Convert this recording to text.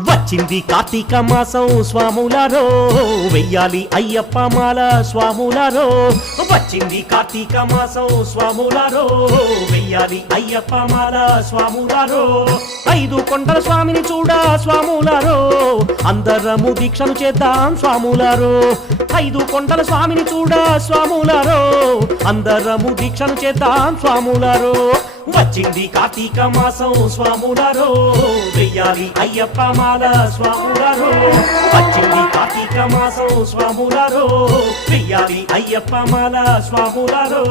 వచ్చింది కార్తీక మాసం స్వాములారో వెయ్యాలి అయ్యప్ప మాల స్వాములారో వచ్చింది కార్తీక మాసం స్వాములారో వెయ్యాలి అయ్యప్ప మాల స్వాములారో ఐదు కొండల స్వామిని చూడా స్వాములారో అందరము దీక్షను చేద్దాం స్వాములారో ఐదు కొండల స్వామిని చూడా స్వాములారో అందరము దీక్షను చేద్దాం స్వాములారో వచ్చింది కార్తీక మాసం స్వాములారో వెయ్యాలి అయ్యప్ప మాల స్వాములారో వచ్చింది కార్తీక మాసం స్వాములారో వెయ్యాలి అయ్యప్ప మాల స్వాములారో